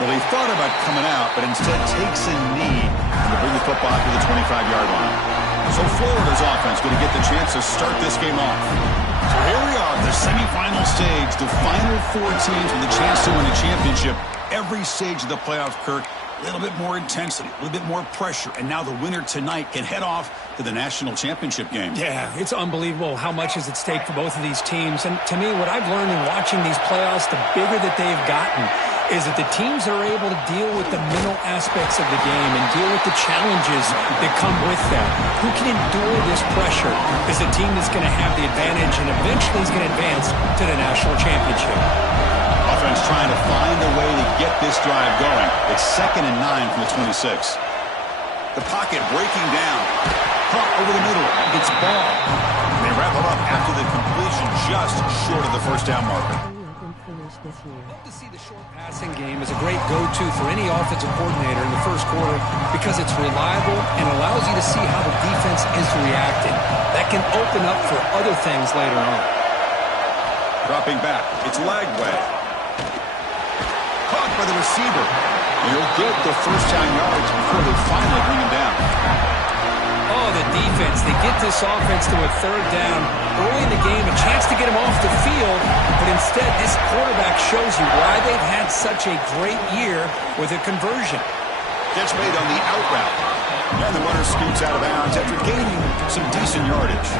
Well, he thought about coming out, but instead takes a knee to bring the football to the 25-yard line. So Florida's offense going to get the chance to start this game off. So here we are, the semifinal stage, the final four teams with a chance to win a championship. Every stage of the playoff, Kirk, a little bit more intensity, a little bit more pressure, and now the winner tonight can head off to the national championship game. Yeah, it's unbelievable how much is at stake for both of these teams. And to me, what I've learned in watching these playoffs, the bigger that they've gotten, is that the teams are able to deal with the mental aspects of the game and deal with the challenges that come with that. Who can endure this pressure is the team that's going to have the advantage and eventually is going to advance to the national championship. Offense trying to find a way to get this drive going. It's 2nd and 9 from the 26. The pocket breaking down. Caught over the middle. Gets ball. And they wrap it up after the completion just short of the first down marker. To see the short passing game is a great go-to for any offensive coordinator in the first quarter because it's reliable and allows you to see how the defense is reacting. That can open up for other things later on. Dropping back. It's Lagway. Caught by the receiver. He'll get the first down yards before they finally bring him down. Oh, the defense. They get this offense to a third down early in the game, a chance to get him off the field, but instead this quarterback shows you why they've had such a great year with a conversion. Gets made on the out route. And the runner scoots out of bounds after gaining some decent yardage.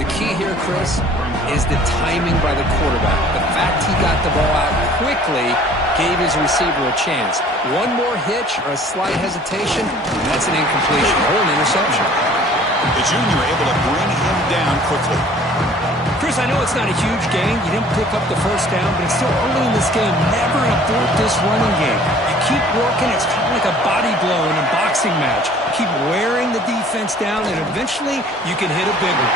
The key here, Chris, is the timing by the quarterback. The fact he got the ball out quickly gave his receiver a chance. One more hitch or a slight hesitation, and that's an incompletion or an interception. The junior able to bring him down quickly. Chris, I know it's not a huge gain. You didn't pick up the first down, but it's still early in this game. Never abort this running game. You keep working. It's kind of like a body blow in a boxing match. Keep wearing the defense down, and eventually you can hit a big one.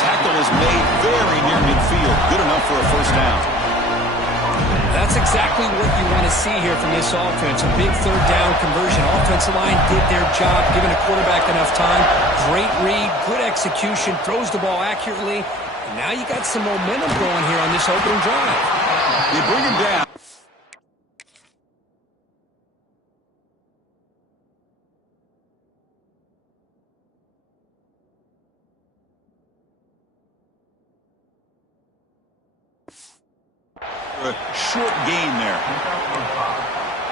Tackle is made very near midfield. Good enough for a first down. That's exactly what you want to see here from this offense. A big third down conversion. Offensive line did their job, giving a quarterback enough time. Great read, good execution, throws the ball accurately. And now you got some momentum going here on this opening drive. They bring him down. A short gain there.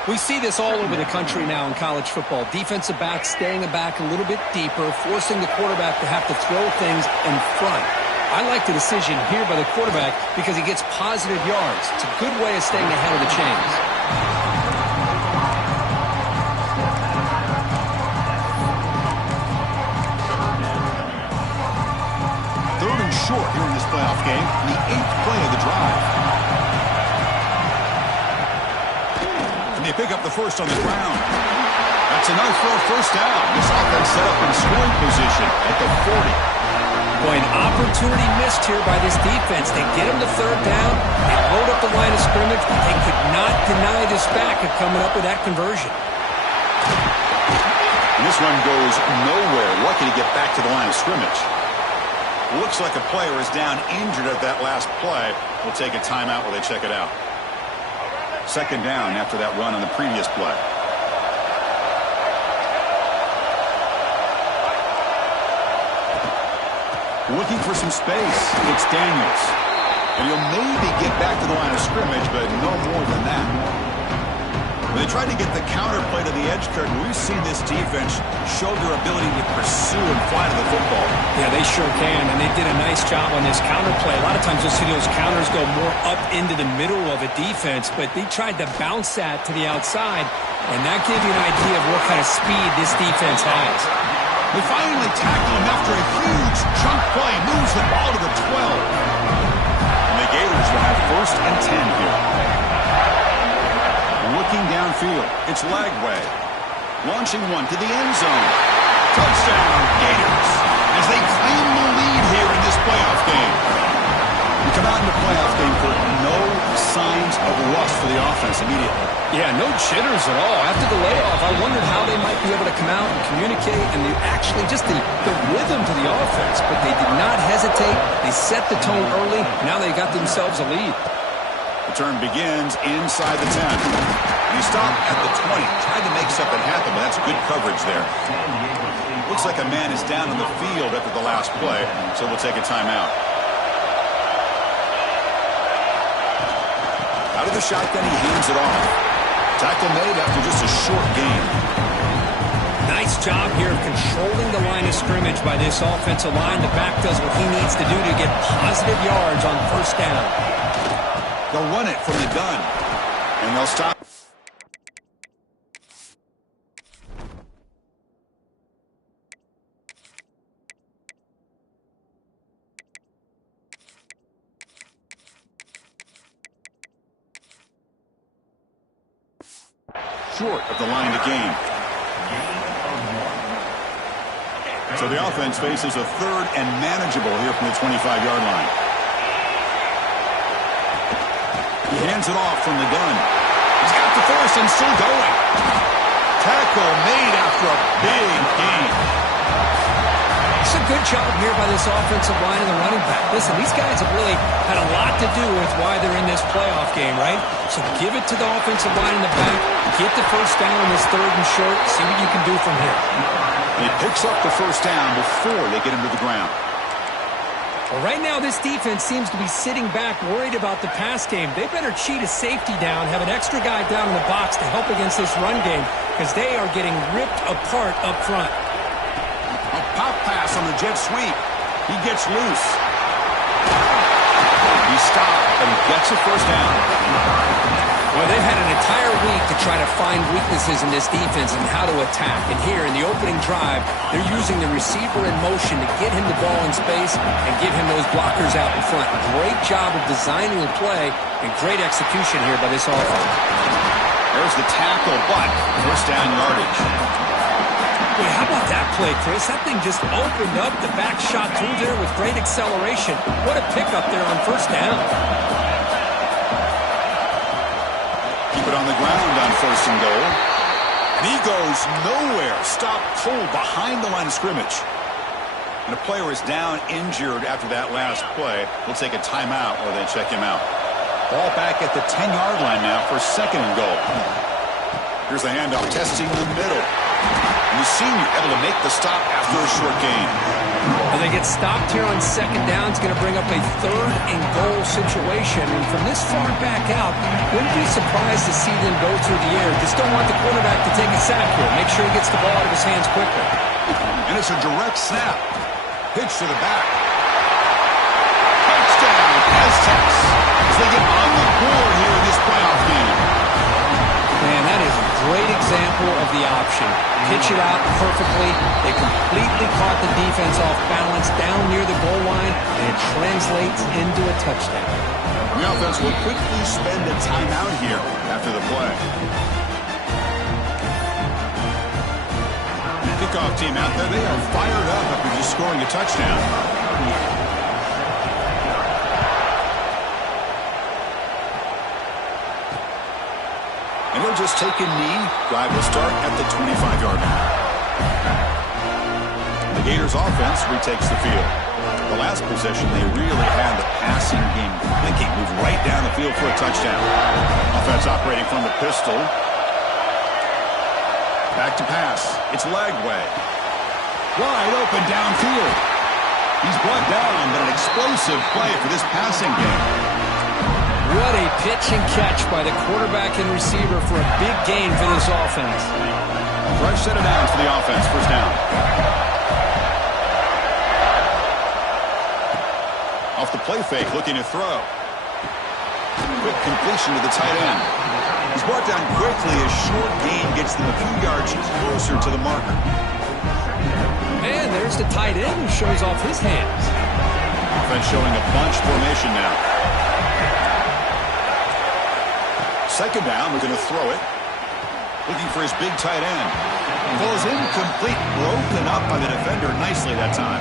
We see this all over the country now in college football. Defensive backs staying back a little bit deeper, forcing the quarterback to have to throw things in front. I like the decision here by the quarterback because he gets positive yards. It's a good way of staying ahead of the chains. Third and short here in this playoff game. The 8th play of the drive. And they pick up the first on the ground. That's enough for a first down. This offense set up in scoring position at the 40. Boy, an opportunity missed here by this defense. They get him to third down. They load up the line of scrimmage, but they could not deny this back of coming up with that conversion. And this one goes nowhere. Lucky to get back to the line of scrimmage. Looks like a player is down injured at that last play. We'll take a timeout while they check it out. Second down after that run on the previous play. Looking for some space. It's Daniels. And he'll maybe get back to the line of scrimmage, but no more than that. When they tried to get the counter play to the edge, Kirk, we've seen this defense show their ability to pursue and fly to the football. Yeah, they sure can, and they did a nice job on this counter play. A lot of times you'll see those counters go more up into the middle of a defense, but they tried to bounce that to the outside, and that gives you an idea of what kind of speed this defense has. They finally tackle him after a huge chunk play. Moves the ball to the 12. And the Gators will have first and 10 here. Looking downfield, it's Lagway. Launching one to the end zone. Touchdown, Gators, as they claim the lead here in this playoff game. We come out in the playoff game for no signs of rust for the offense immediately. Yeah, no jitters at all. After the layoff, I wondered how they might be able to come out and communicate and actually just the rhythm to the offense. But they did not hesitate. They set the tone early. Now they got themselves a lead. The turn begins inside the 10. And he stopped at the 20. Tried to make something happen, but that's good coverage there. Looks like a man is down on the field after the last play, so we'll take a timeout. Out of the shotgun, he hands it off. Tackle made after just a short gain. Nice job here of controlling the line of scrimmage by this offensive line. The back does what he needs to do to get positive yards on first down. They'll run it from the gun, and they'll stop. Short of the line to gain. So the offense faces a third and manageable here from the 25-yard line. He hands it off from the gun. He's got the first and still going. Tackle made after a big gain. It's a good job here by this offensive line and the running back. Listen, these guys have really had a lot to do with why they're in this playoff game, right? So give it to the offensive line in the back. Get the first down on this third and short. See what you can do from here. And he picks up the first down before they get him to the ground. Well, right now, this defense seems to be sitting back, worried about the pass game. They better cheat a safety down, have an extra guy down in the box to help against this run game, because they are getting ripped apart up front. A pop pass on the jet sweep. He gets loose. He stopped, but he gets a first down. Well, they've had an entire week to try to find weaknesses in this defense and how to attack. And here in the opening drive, they're using the receiver in motion to get him the ball in space and give him those blockers out in front. Great job of designing the play and great execution here by this offense. There's the tackle, but first down yardage. Wait, how about that play, Chris? That thing just opened up. The back shot through there with great acceleration. What a pickup there on first down. Keep it on the ground on first and goal. And he goes nowhere. Stop pulled behind the line of scrimmage. And a player is down injured after that last play. We'll take a timeout while they check him out. Ball back at the 10-yard line now for second and goal. Here's the handoff, testing the middle. And the senior able to make the stop after a short gain. Well, they get stopped here on second down. It's going to bring up a third and goal situation. And from this far back out, wouldn't be surprised to see them go through the air. Just don't want the quarterback to take a sack here. Make sure he gets the ball out of his hands quickly. And it's a direct snap. Pitch to the back. Touchdown, Aztecs, as they get on the board here in this playoff game. Man, that is a great example of the option. Pitch it out perfectly. They completely caught the defense off balance down near the goal line, and it translates into a touchdown. The offense will quickly spend a timeout here after the play. Kickoff team out there, they are fired up after just scoring a touchdown. And he'll just take a knee. Drive will start at the 25-yard line. The Gators offense retakes the field. The last possession, they really had the passing game clicking. Move right down the field for a touchdown. Offense operating from the pistol. Back to pass. It's Lagway. Wide open downfield. He's brought down, but an explosive play for this passing game. What a pitch and catch by the quarterback and receiver for a big gain for this offense. Fresh set of downs for the offense. First down. Off the play fake, looking to throw. Quick completion to the tight end. He's brought down quickly. A short gain gets them a few yards closer to the marker. And there's the tight end who shows off his hands. Offense showing a bunch formation now. Second down, we're going to throw it. Looking for his big tight end. Goes incomplete, broken up by the defender nicely that time.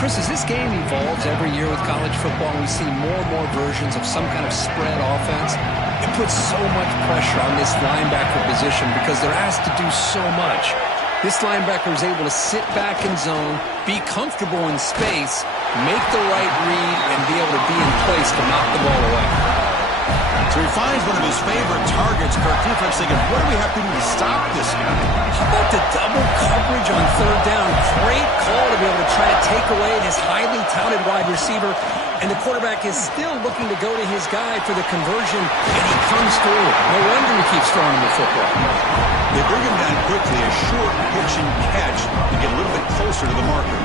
Chris, as this game evolves every year with college football, we see more and more versions of some kind of spread offense. It puts so much pressure on this linebacker position because they're asked to do so much. This linebacker is able to sit back in zone, be comfortable in space, make the right read, and be able to be in place to knock the ball away. So he finds one of his favorite targets. Kirk defense thinking, what do we have to do to stop this guy? How about the double coverage on third down? Great call to be able to try to take away this highly touted wide receiver. And the quarterback is still looking to go to his guy for the conversion, and he comes through. No wonder he keeps throwing him the football. They bring him down quickly, a short pitch and catch to get a little bit closer to the marker.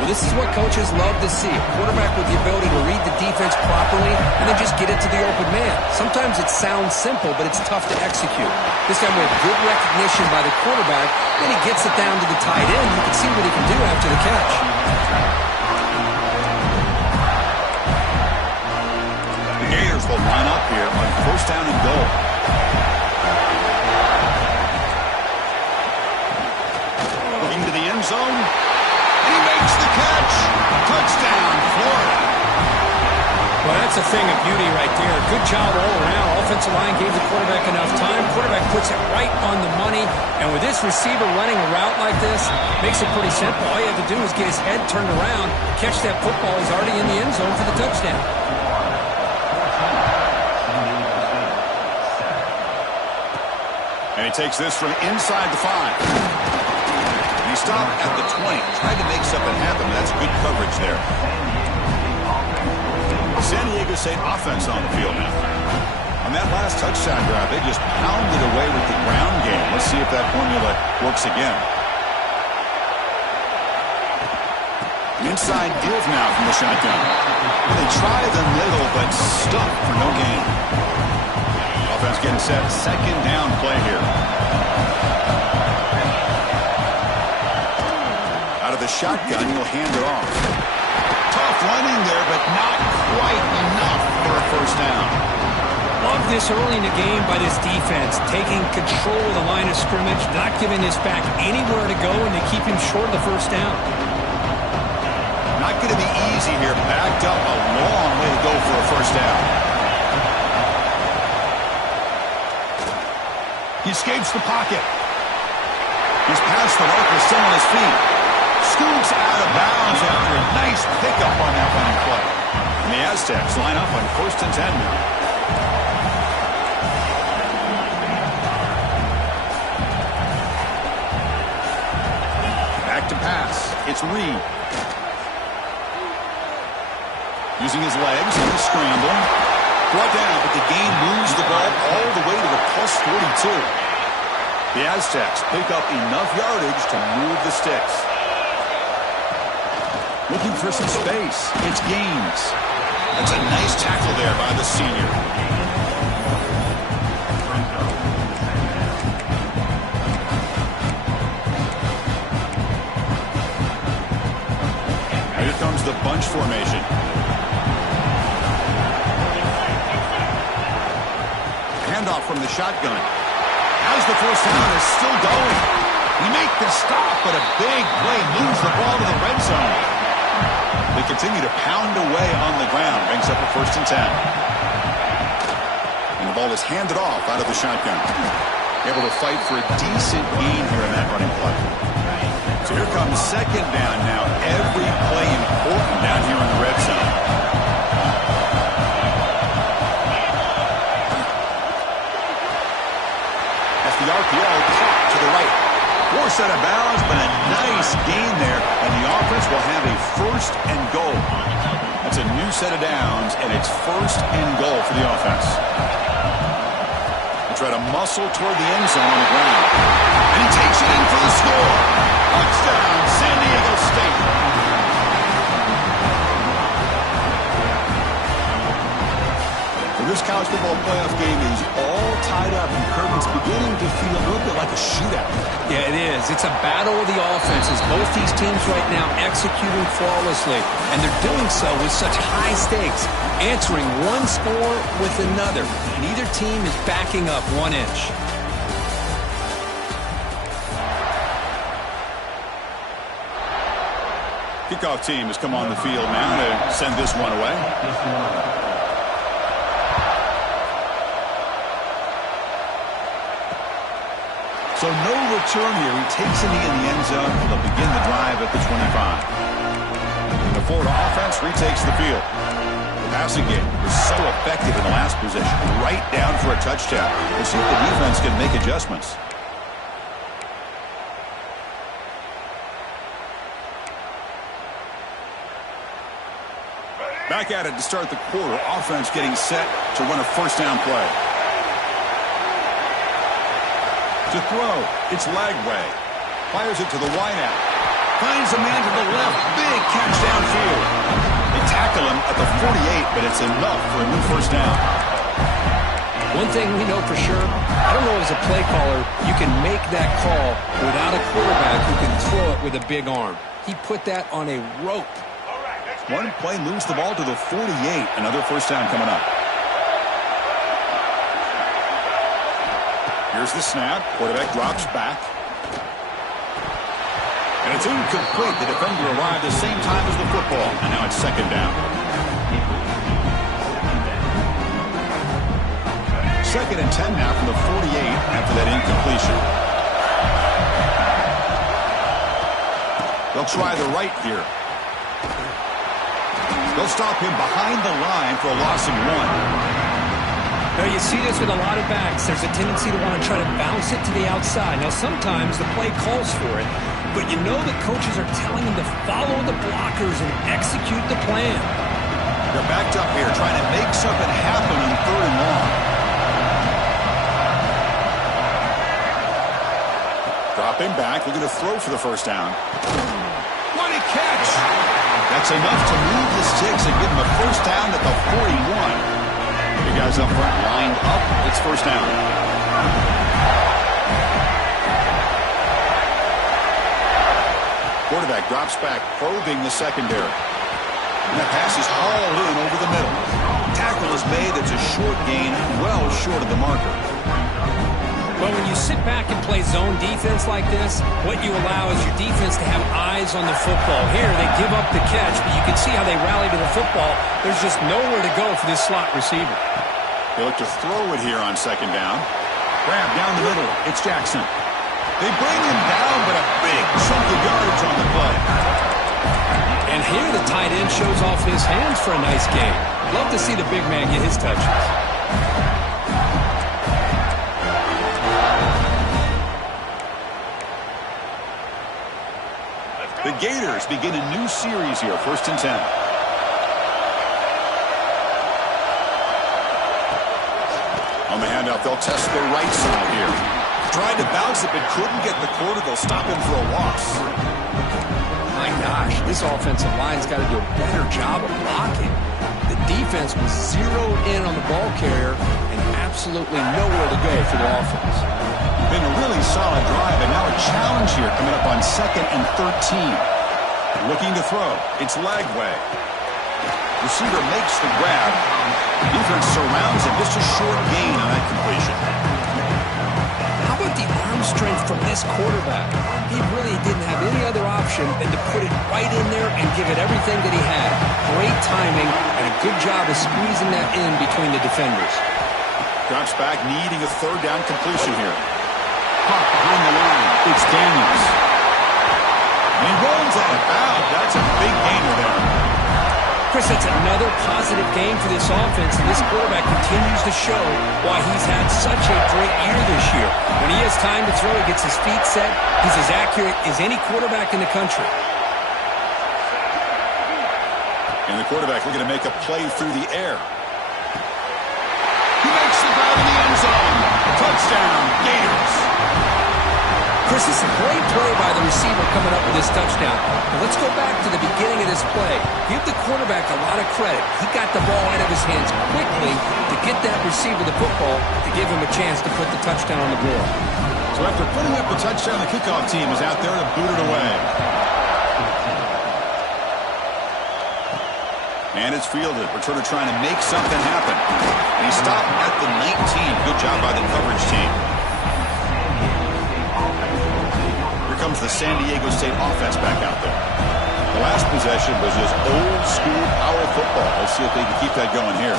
Well, this is what coaches love to see. A quarterback with the ability to read the defense properly and then just get it to the open man. Sometimes it sounds simple, but it's tough to execute. This time with good recognition by the quarterback, then he gets it down to the tight end. You can see what he can do after the catch. The Gators will line up here on first down and goal. Looking to the end zone. And he makes the catch. Touchdown, Florida. Well, that's a thing of beauty right there. Good job all around. Offensive line gave the quarterback enough time. Quarterback puts it right on the money. And with this receiver running a route like this, makes it pretty simple. All you have to do is get his head turned around, catch that football. He's already in the end zone for the touchdown. And he takes this from inside the 5. He stopped at the 20. Tried to make something happen. That's good coverage there. San Diego State offense on the field now. On that last touchdown drive, they just pounded away with the ground game. Let's see if that formula works again. Inside give now from the shotgun. They try the middle, but stuck for no gain. Offense getting set. Second down play here. Out of the shotgun, he'll hand it off. Tough running there, but not quite enough for a first down. Love this early in the game by this defense, taking control of the line of scrimmage, not giving this back anywhere to go, and to keep him short of the first down. Not going to be easy here. Backed up a long way to go for a first down. He escapes the pocket. He's past the marker, still on his feet. Scoops out of bounds after a nice pickup on that running play. And the Aztecs line up on first and 10 now. Back to pass. It's Reed. Using his legs on the scramble. Brought down, but the game moves the ball all the way to the plus 42. The Aztecs pick up enough yardage to move the sticks. Looking for some space. It's Gaines. That's a nice tackle there by the senior. Here comes the bunch formation. Handoff from the shotgun. As the first down is still going. We make the stop, but a big play moves the ball to the red zone. They continue to pound away on the ground. Brings up a first and 10. And the ball is handed off out of the shotgun. Able to fight for a decent gain here in that running play. So here comes second down now. Every play important down here in the red zone. As the RPO caught to the right. Forced out of bounds, but a nice gain there, and the offense will have a first and goal. That's a new set of downs, and it's first and goal for the offense. They try to muscle toward the end zone on the ground. And he takes it in for the score. Touchdown, San Diego State. This college football playoff game is all tied up, and Kirk, it's beginning to feel a little bit like a shootout. Yeah, it is. It's a battle of the offenses. Both these teams right now executing flawlessly, and they're doing so with such high stakes, answering one score with another. Neither team is backing up 1 inch. Kickoff team has come on the field now to send this one away. So no return here. He takes it in the end zone. They'll begin the drive at the 25. The Florida offense retakes the field. The passing game was so effective in the last possession, right down for a touchdown. We'll see if the defense can make adjustments. Back at it to start the quarter. Offense getting set to run a first down play. To throw, it's Lagway. Fires it to the wideout. Finds a man to the left. Big catch downfield. They tackle him at the 48, but it's enough for a new first down. One thing we know for sure, I don't know as a play caller, you can make that call without a quarterback who can throw it with a big arm. He put that on a rope. One play moves the ball to the 48. Another first down coming up. Here's the snap. Quarterback drops back. And it's incomplete. The defender arrived the same time as the football. And now it's second down. Second and 10 now from the 48 after that incompletion. They'll try the right here. They'll stop him behind the line for a loss of 1. Now, you see this with a lot of backs. There's a tendency to want to try to bounce it to the outside. Now, sometimes the play calls for it, but you know the coaches are telling them to follow the blockers and execute the plan. They're backed up here trying to make something happen on 3rd and long. Dropping back, looking to throw for the first down. What a catch! That's enough to move the sticks and give them a first down at the 41. The guys up front lined up. It's first down. Quarterback drops back, probing the secondary. And that pass is hauled in over the middle. Tackle is made. It's a short gain, well short of the marker. But when you sit back and play zone defense like this, what you allow is your defense to have eyes on the football. Here, they give up the catch, but you can see how they rally to the football. There's just nowhere to go for this slot receiver. They look to throw it here on second down. Grab down the middle. It's Jackson. They bring him down, but a big chunk of yards on the play. And here the tight end shows off his hands for a nice game. Love to see the big man get his touches. The Gators begin a new series here, 1st and 10. On the handout, they'll test the right side here. Tried to bounce it, but couldn't get the quarter. They'll stop him for a loss. My gosh, this offensive line's got to do a better job of blocking. The defense was zeroed in on the ball carrier and absolutely nowhere to go for the offense. Been a really solid drive, and now a challenge here coming up on 2nd and 13. Looking to throw. It's Lagway. Receiver makes the grab. Defense surrounds him. Just a short gain on that completion. How about the arm strength from this quarterback? He really didn't have any other option than to put it right in there and give it everything that he had. Great timing and a good job of squeezing that in between the defenders. Drops back, needing a 3rd down completion here. Pop behind the line. It's Daniels. And he rolls out of bounds. That's a big gainer there. Chris, it's another positive game for this offense, and this quarterback continues to show why he's had such a great year this year. When he has time to throw, he gets his feet set. He's as accurate as any quarterback in the country. And the quarterback looking to make a play through the air. He makes the grab in the end zone. Touchdown, Gators. Chris, this is a great play by the receiver coming up with this touchdown. Now let's go back to the beginning of this play. Give the quarterback a lot of credit. He got the ball out of his hands quickly to get that receiver the football to give him a chance to put the touchdown on the board. So after putting up the touchdown, the kickoff team is out there to boot it away. And it's fielded. Returner trying to make something happen. And he stopped at the 19. Good job by the coverage team. Here comes the San Diego State offense back out there. The last possession was just old school power football. Let's see if they can keep that going here.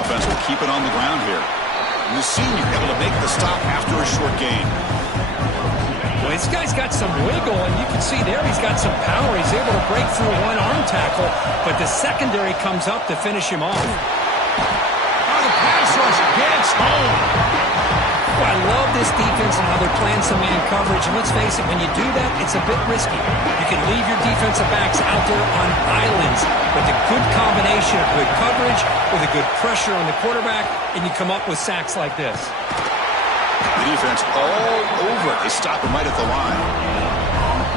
Offense will keep it on the ground here. And the senior able to make the stop after a short gain. Well, this guy's got some wiggle, and you can see there he's got some power. He's able to break through one arm tackle, but the secondary comes up to finish him off. Oh, the pass rush gets home. Well, I love this defense and how they're playing some man coverage. And let's face it, when you do that, it's a bit risky. You can leave your defensive backs out there on islands with a good combination of good coverage, with a good pressure on the quarterback, and you come up with sacks like this. The defense all over it. They stop him right at the line.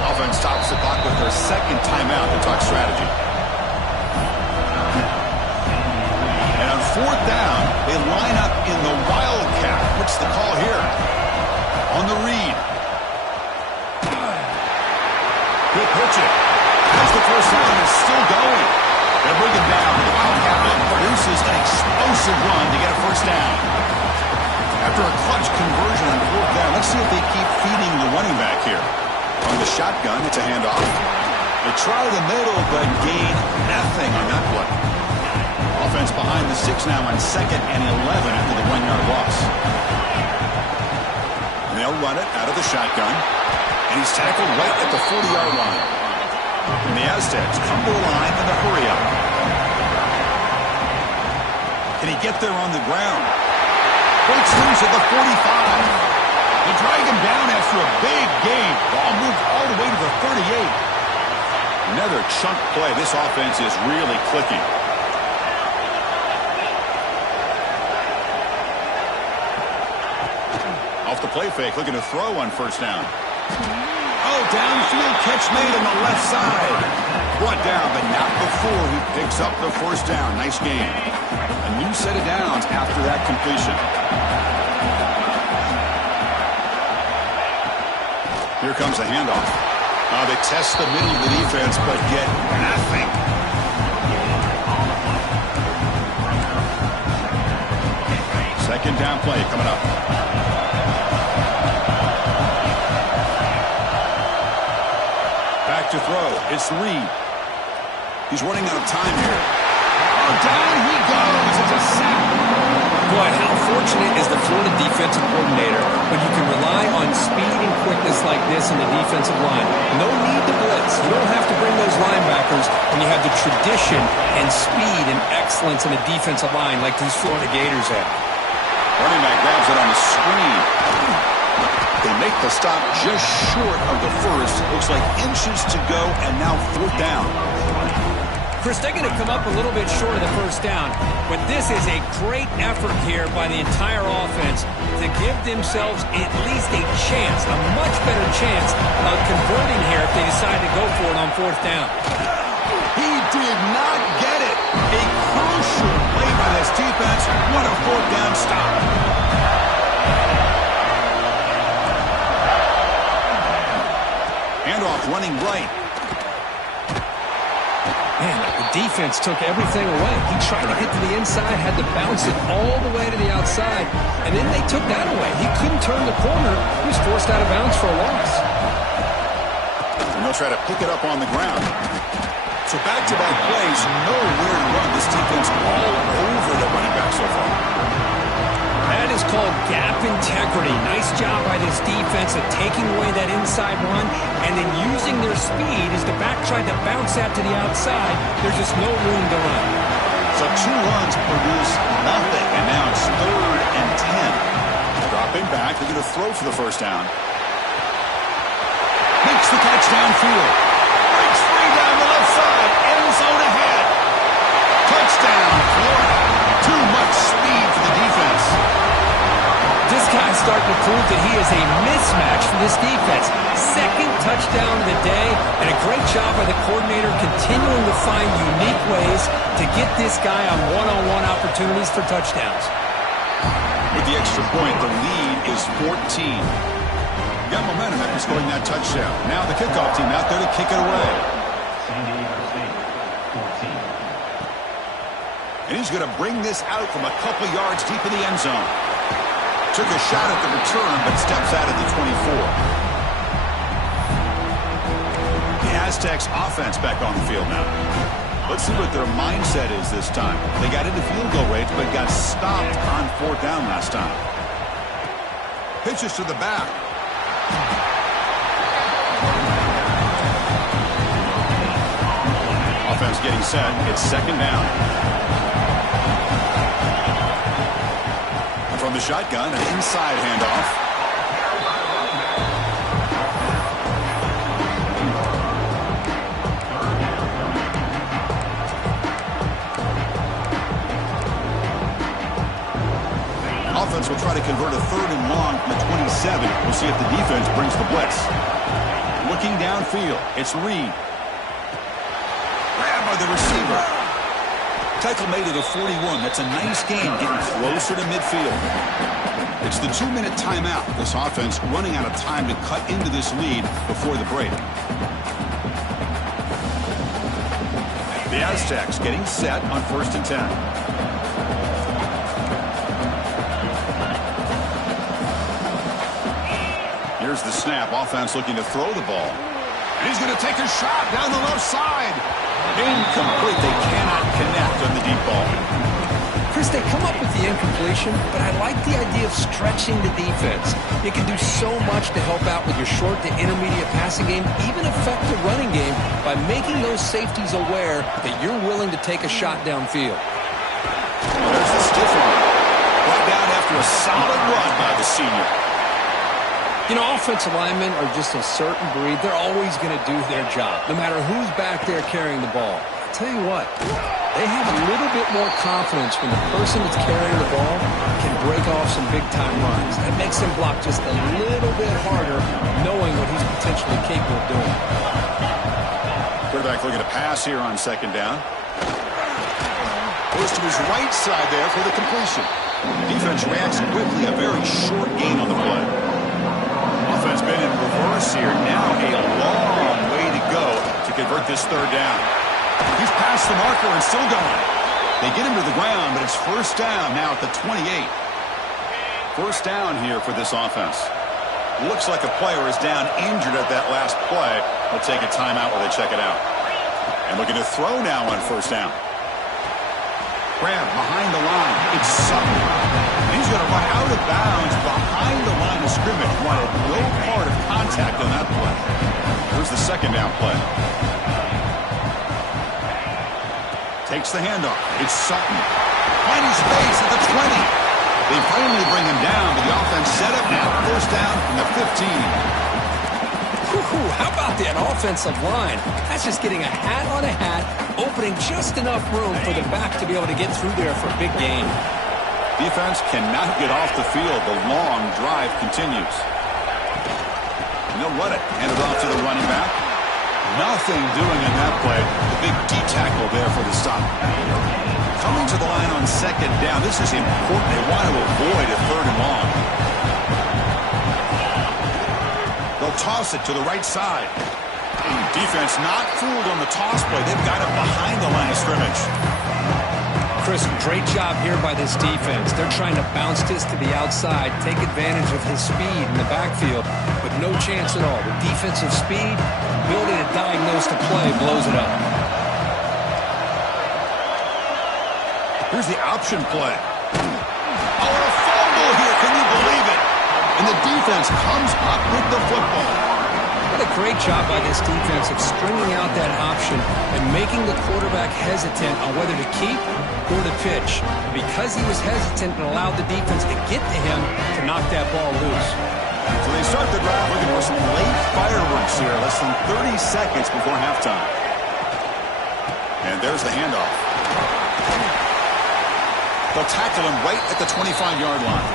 Offense stops the clock with their second timeout to talk strategy. And on fourth down, they line up in the wildcat. What's the call here? On the read. Good pitching. As the first down is still going. They'll bring it down. The wildcat produces an explosive run to get a first down. After a clutch conversion on fourth down, let's see if they keep feeding the running back here. On the shotgun, it's a handoff. They try the middle, but gain nothing on that play. Offense behind the 6 now on 2nd and 11 after the 1-yard loss. And they'll run it out of the shotgun. And he's tackled right at the 40-yard line. And the Aztecs come to the line in the hurry-up. Can he get there on the ground? Breaks loose at the 45. They drag him down after a big gain. Ball moved all the way to the 38. Another chunk play. This offense is really clicking. Off the play fake, looking to throw on first down. Oh, downfield catch made on the left side. Brought down, but not before he picks up the first down. Nice game. A new set of downs after that completion. Here comes the handoff. They test the middle of the defense, but get nothing. Second down play coming up. Back to throw. It's Reed. He's running out of time here. Oh, down he goes. It's a sack. Boy, how fortunate is the Florida defensive coordinator when you can rely on speed and quickness like this in the defensive line. No need to blitz. You don't have to bring those linebackers when you have the tradition and speed and excellence in the defensive line like these Florida Gators have. Running back grabs it on the screen. They make the stop just short of the first. Looks like inches to go, and now fourth down. Chris, they're going to come up a little bit short of the first down, but this is a great effort here by the entire offense to give themselves at least a chance, a much better chance of converting here if they decide to go for it on fourth down. He did not get it. A crucial play by this defense. What a fourth down stop. Handoff running right. Man, the defense took everything away. He tried to get to the inside, had to bounce it all the way to the outside, and then they took that away. He couldn't turn the corner. He was forced out of bounds for a loss. And they'll try to pick it up on the ground. So back-to-back plays, nowhere to run. This defense all over the running back so far. That is called gap integrity. Nice job by this defense of taking away that inside run and then using their speed as the back tried to bounce that to the outside. There's just no room to run. So 2 runs produce nothing, and now it's 3rd and 10. Dropping back, they're going to throw for the first down. Makes the catch downfield. Breaks free down the left side. End zone ahead. Touchdown, Florida. Too much speed for the defense. This guy's starting to prove that he is a mismatch for this defense. Second touchdown of the day, and a great job by the coordinator continuing to find unique ways to get this guy on one-on-one opportunities for touchdowns. With the extra point, the lead is 14. Got momentum after scoring that touchdown. Now the kickoff team out there to kick it away. And he's going to bring this out from a couple yards deep in the end zone. Took a shot at the return, but steps out at the 24. The Aztecs offense back on the field now. Let's see what their mindset is this time. They got into field goal range, but got stopped on fourth down last time. Pitches to the back. is getting set. It's second down. From the shotgun, an inside handoff. Offense will try to convert a 3rd and long from the 27. We'll see if the defense brings the blitz. Looking downfield, it's Reed. Grabbed by the receiver. Tackle made it at 41. That's a nice game, getting closer to midfield. It's the 2-minute timeout. This offense running out of time to cut into this lead before the break. The Aztecs getting set on 1st and 10. Here's the snap. Offense looking to throw the ball. And he's going to take a shot down the left side. Incomplete. They cannot connect on the deep ball. Chris, they come up with the incompletion, but I like the idea of stretching the defense. You can do so much to help out with your short to intermediate passing game, even affect the running game by making those safeties aware that you're willing to take a shot downfield. There's the stiff arm. Brought down after a solid run by the senior. You know, offensive linemen are just a certain breed. They're always going to do their job, no matter who's back there carrying the ball. I'll tell you what, they have a little bit more confidence when the person that's carrying the ball can break off some big-time runs. That makes them block just a little bit harder, knowing what he's potentially capable of doing. Quarterback looking to pass here on 2nd down. Goes to his right side there for the completion. Defense reacts quickly. A very short gain on the play. Offense been in reverse here. Now a long way to go to convert this 3rd down. He's past the marker and still going. They get him to the ground, but it's 1st down now at the 28. 1st down here for this offense. Looks like a player is down injured at that last play. They'll take a timeout while they check it out. And looking to throw now on 1st down. Grab behind the line. It's Sutton. He's going to run out of bounds behind the line of scrimmage. Wanted no part of contact on that play. Here's the 2nd down play. Takes the handoff. It's Sutton. Finding space at the 20. They finally bring him down, but the offense set up now. 1st down from the 15. How about that offensive line? That's just getting a hat on a hat, opening just enough room for the back to be able to get through there for a big gain. Defense cannot get off the field. The long drive continues. And they'll run it. Hand it off to the running back. Nothing doing in that play. The big D tackle there for the stop. Coming to the line on 2nd down. This is important. They want to avoid a 3rd and long. They'll toss it to the right side. Defense not fooled on the toss play. They've got it behind the line of scrimmage. Chris, great job here by this defense. They're trying to bounce this to the outside, take advantage of his speed in the backfield, but no chance at all. The defensive speed, ability to diagnose the play, blows it up. Here's the option play. Oh, a fumble here. Can you believe it? And the defense comes up with the football. What a great job by this defense of stringing out that option and making the quarterback hesitant on whether to keep or to pitch. Because he was hesitant and allowed the defense to get to him to knock that ball loose. So they start the drive looking for some late fireworks here. Less than 30 seconds before halftime. And there's the handoff. They'll tackle him right at the 25-yard line.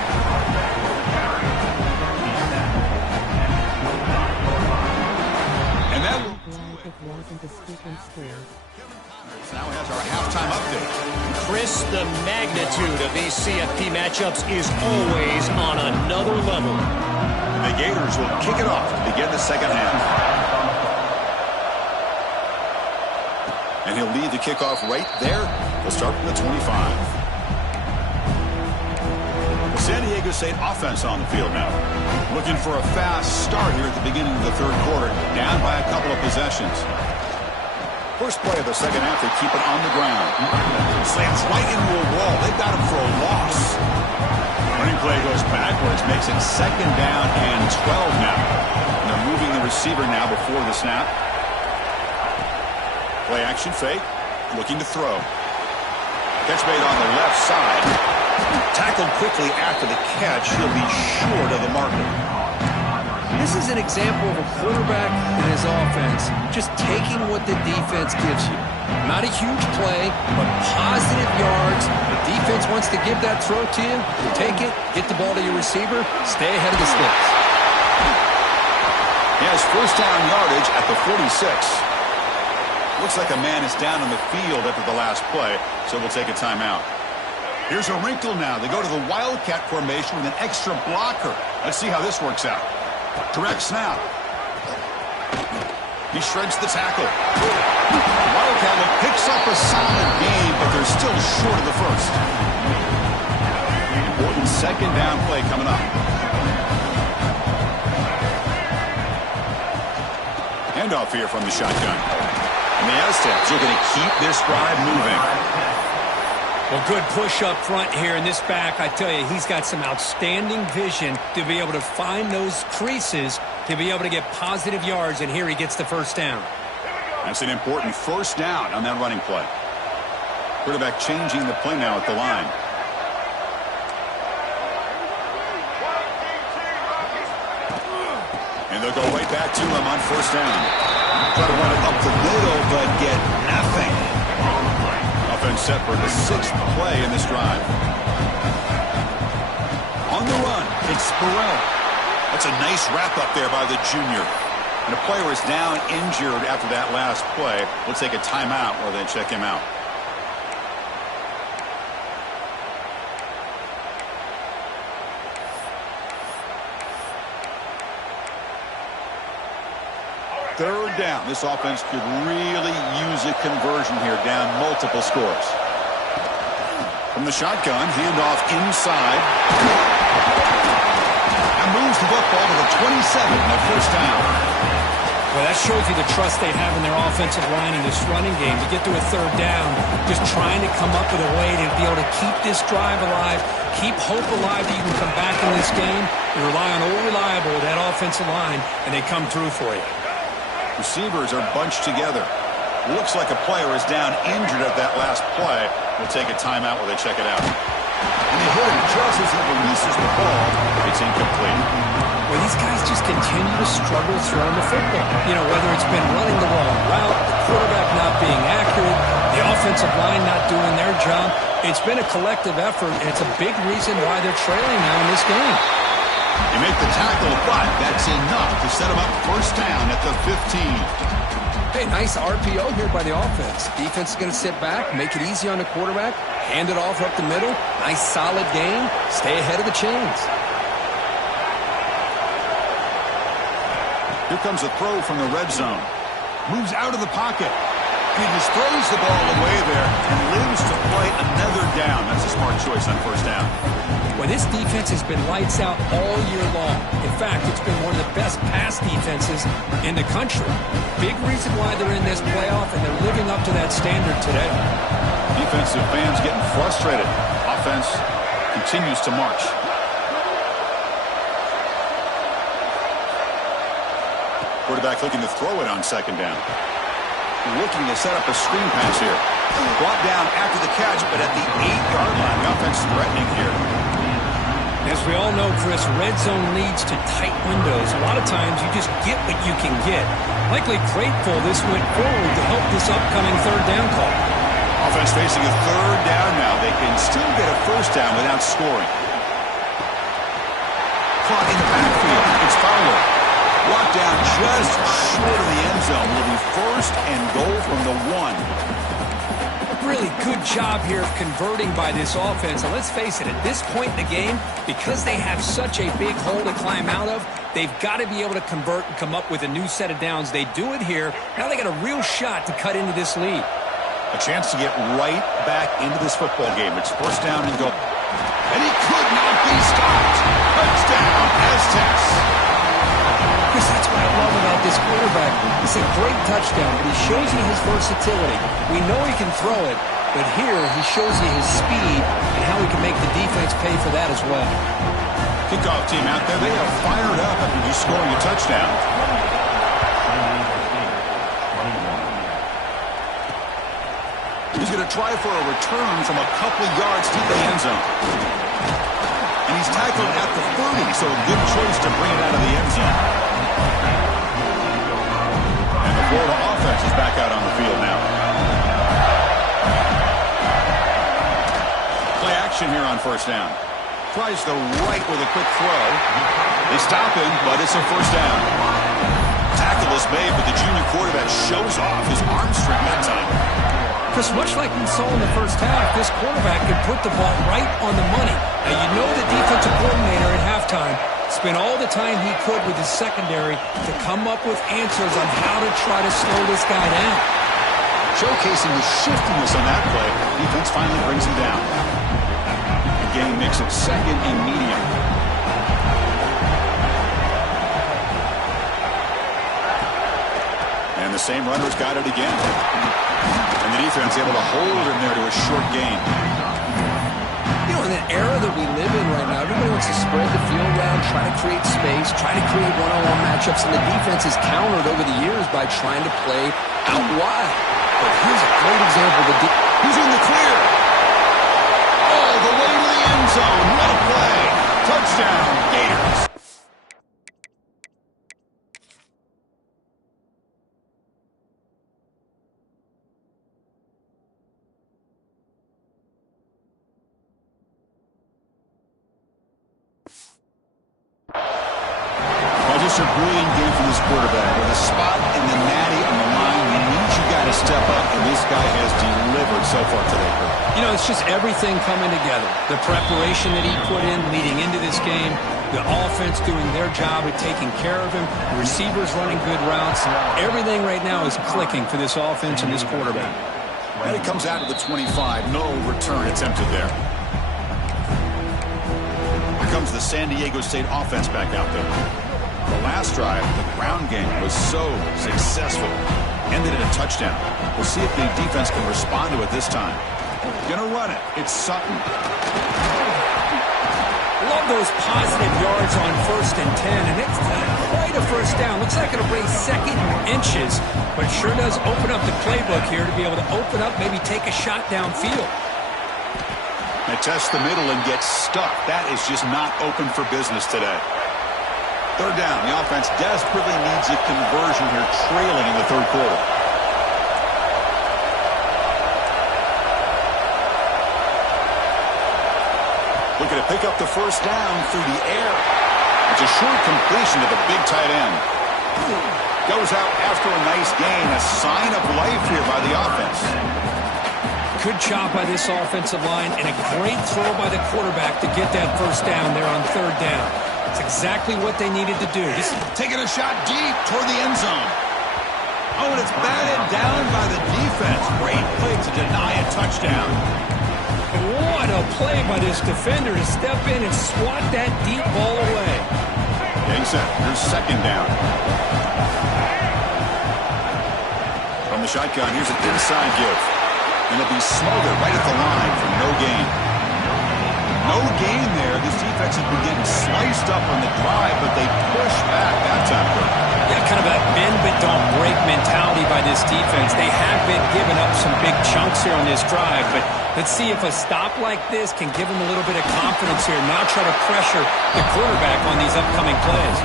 Now has our halftime update. Chris, the magnitude of these CFP matchups is always on another level. The Gators will kick it off to begin the 2nd half. And he'll lead the kickoff right there. They'll start from the 25. San Diego State offense on the field now. Looking for a fast start here at the beginning of the 3rd quarter. Down by a couple of possessions. First play of the 2nd half, they keep it on the ground. Slams right into a wall. They've got him for a loss. Running play goes backwards, makes it 2nd down and 12 now. And they're moving the receiver now before the snap. Play action fake. looking to throw. Catch made on the left side. Tackled quickly after the catch. He'll be short of the marker. This is an example of a quarterback and his offense just taking what the defense gives you. Not a huge play, but positive yards. The defense wants to give that throw to you. You take it, get the ball to your receiver, stay ahead of the sticks. He has first down yardage at the 46. Looks like a man is down on the field after the last play, so we'll take a timeout. Here's a wrinkle now. They go to the Wildcat formation with an extra blocker. Let's see how this works out. Direct snap. He shreds the tackle. Wildcat picks up a solid gain, but they're still short of the first. Important second down play coming up. Handoff here from the shotgun. And the Aztecs are going to keep this drive moving. Well, good push up front here in this back. I tell you, he's got some outstanding vision to be able to find those creases, to be able to get positive yards, and here he gets the first down. That's an important first down on that running play. Quarterback changing the play now at the line. And they'll go right back to him on first down. Try to run it up the middle, but get nothing. Offense set for the 6th play in this drive. On the run, it's Burrell. That's a nice wrap-up there by the junior. And the player is down injured after that last play. We'll take a timeout while they check him out. Third down. This offense could really use a conversion here, down multiple scores. From the shotgun, handoff inside. And moves the football to the 27, the first down. Well, that shows you the trust they have in their offensive line in this running game to get to a third down, just trying to come up with a way to be able to keep this drive alive, keep hope alive that you can come back in this game. You rely on Old Reliable, that offensive line, and they come through for you. Receivers are bunched together. Looks like a player is down injured at that last play. We'll take a timeout while they check it out. And they hit him just as he releases the ball. It's incomplete. Well, these guys just continue to struggle throwing the football. You know, whether it's been running the wrong route, the quarterback not being accurate, the offensive line not doing their job. It's been a collective effort, and it's a big reason why they're trailing now in this game. You make the tackle, but that's enough to set him up first down at the 15. Hey, nice RPO here by the offense. Defense is going to sit back, make it easy on the quarterback, hand it off up the middle. Nice solid gain. Stay ahead of the chains. Here comes a throw from the red zone. Moves out of the pocket. He just throws the ball away there and lives to play another down. That's a smart choice on first down. Well, this defense has been lights out all year long. In fact, it's been one of the best pass defenses in the country. Big reason why they're in this playoff, and they're living up to that standard today. Defensive fans getting frustrated. Offense continues to march. Quarterback looking to throw it on second down. Looking to set up a screen pass here. Brought down after the catch, but at the 8-yard line. The offense threatening here. As we all know, Chris, red zone leads to tight windows. A lot of times you just get what you can get. Likely grateful this went forward to help this upcoming third down call. Offense facing a third down now. They can still get a first down without scoring. Caught in the backfield. It's Fowler. Brought down just short of the end zone. Will be first and goal from the 1. Really good job here of converting by this offense. And let's face it, at this point in the game, because they have such a big hole to climb out of, they've got to be able to convert and come up with a new set of downs. They do it here. Now they got a real shot to cut into this lead. A chance to get right back into this football game. It's first down and goal. And he could not be stopped. Touchdown, Aztecs. Chris, that's what I love about this quarterback. It's a great touchdown, but he shows you his versatility. We know he can throw it, but here he shows you his speed and how he can make the defense pay for that as well. Kickoff team out there, they are fired up after just scoring a touchdown. He's going to try for a return from a couple yards deep in the end zone. And he's tackled at the 30, so a good choice to bring it out of the end zone. And the Florida offense is back out on the field now. Play action here on first down. Tries the right with a quick throw. They stop him, but it's a first down. Tackle is made, but the junior quarterback shows off his arm strength that time. Chris, much like we saw in the first half, this quarterback could put the ball right on the money. Now, you know the defensive coordinator at halftime spent all the time he could with his secondary to come up with answers on how to try to slow this guy down. Showcasing the shiftiness on that play, defense finally brings him down. The game makes it second and medium. And the same runner's got it again. And the defense able to hold him there to a short gain. You know, in the era that we live in right now, everybody wants to spread the field around, try to create space, try to create one-on-one matchups, and the defense is countered over the years by trying to play out wide. But here's a great example. He's in the clear. All the way to the end zone. What a play. Touchdown, Gators. Just a brilliant game from this quarterback. With a spot in the natty on the line, you need you got to step up, and this guy has delivered so far today. You know, it's just everything coming together. The preparation that he put in leading into this game, the offense doing their job at taking care of him, the receivers running good routes. Everything right now is clicking for this offense and this quarterback. And it comes out to the 25. No return attempted there. Here comes the San Diego State offense back out there. The last drive, the ground game was so successful. Ended in a touchdown. We'll see if the defense can respond to it this time. Gonna run it. It's Sutton. Love those positive yards on 1st and 10, and it's not quite a first down. Looks like it'll bring second inches, but it sure does open up the playbook here to be able to open up, maybe take a shot downfield. They test the middle and get stuck. That is just not open for business today. Third down. The offense desperately needs a conversion here, trailing in the third quarter. Looking to pick up the first down through the air. It's a short completion to the big tight end. Goes out after a nice gain. A sign of life here by the offense. Good job by this offensive line, and a great throw by the quarterback to get that first down there on third down. It's exactly what they needed to do. Just taking a shot deep toward the end zone. Oh, and it's batted down by the defense. Great play to deny a touchdown. What a play by this defender to step in and swat that deep ball away. Getting set. Here's second down. From the shotgun, here's an inside give. And it'll be smothered right at the line for no gain. No gain there. This defense has been getting sliced up on the drive, but they push back that time. Yeah, kind of a bend but don't break mentality by this defense. They have been giving up some big chunks here on this drive, but let's see if a stop like this can give them a little bit of confidence here. Now try to pressure the quarterback on these upcoming plays.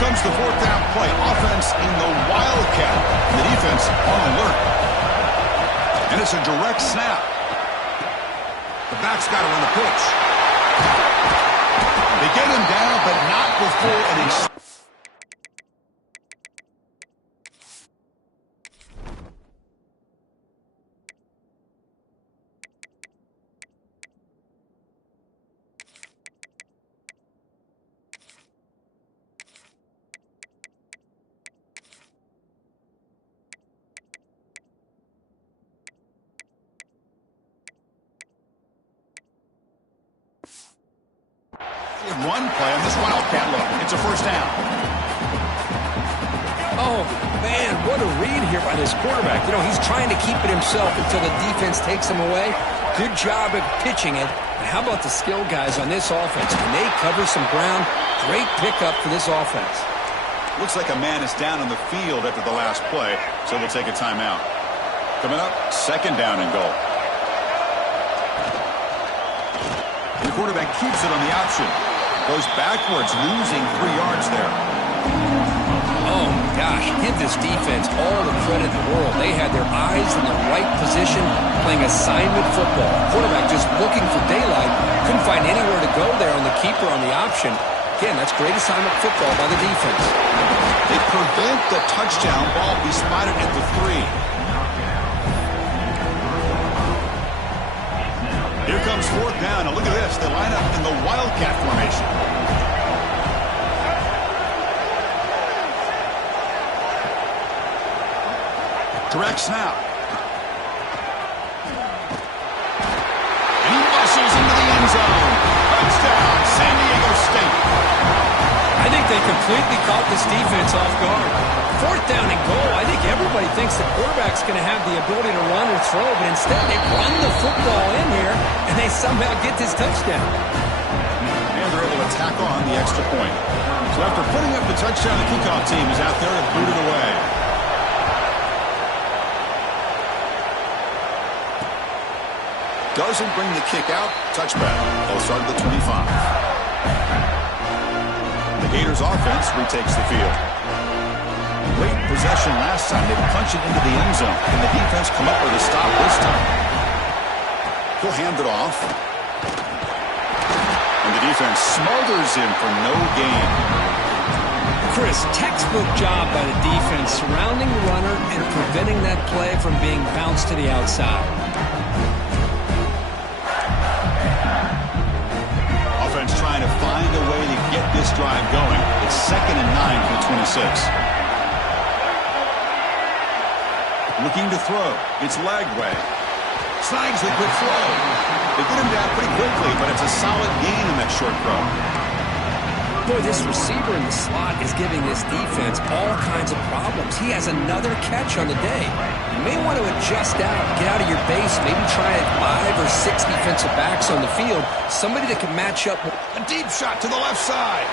Comes the fourth down play. Offense in the Wildcat. The defense on alert. And it's a direct snap. The back's got to run the pitch. They get him down, but not before an one play on this Wildcat look. It's a first down. Oh, man, what a read here by this quarterback. You know, he's trying to keep it himself until the defense takes him away. Good job of pitching it. And how about the skill guys on this offense? When they cover some ground, great pickup for this offense. Looks like a man is down on the field after the last play, so they'll take a timeout. Coming up, 2nd down and goal. The quarterback keeps it on the option. Goes backwards, losing 3 yards there. Oh, my gosh. Give this defense all the credit in the world. They had their eyes in the right position, playing assignment football. Quarterback just looking for daylight. Couldn't find anywhere to go there on the keeper on the option. Again, that's great assignment football by the defense. They prevent the touchdown ball to be spotted at the 3. Here comes 4th down, and look at this. They line up in the Wildcat formation. Direct snap. And he muscles into the end zone. Touchdown, San Diego State. I think they completely caught this defense off guard. 4th down and goal. I think everybody thinks the quarterback's going to have the ability to run or throw, but instead they run the football in here, and they somehow get this touchdown. And they're able to tack on the extra point. So after putting up the touchdown, the kickoff team is out there to boot it away. Doesn't bring the kick out. Touchback. They'll start at the 25. The Gators offense retakes the field. Great possession last time. They punch it into the end zone. Can the defense come up with a stop this time? He'll hand it off. And the defense smothers him for no gain. Chris, textbook job by the defense surrounding the runner and preventing that play from being bounced to the outside. Offense trying to find a way to get this drive going. It's 2nd and 9 for the 26. Looking to throw. It's Lagway. Snags the quick throw. They get him down pretty quickly, but it's a solid gain in that short throw. Boy, this receiver in the slot is giving this defense all kinds of problems. He has another catch on the day. You may want to adjust out, get out of your base, maybe try 5 or 6 defensive backs on the field. Somebody that can match up. A deep shot to the left side.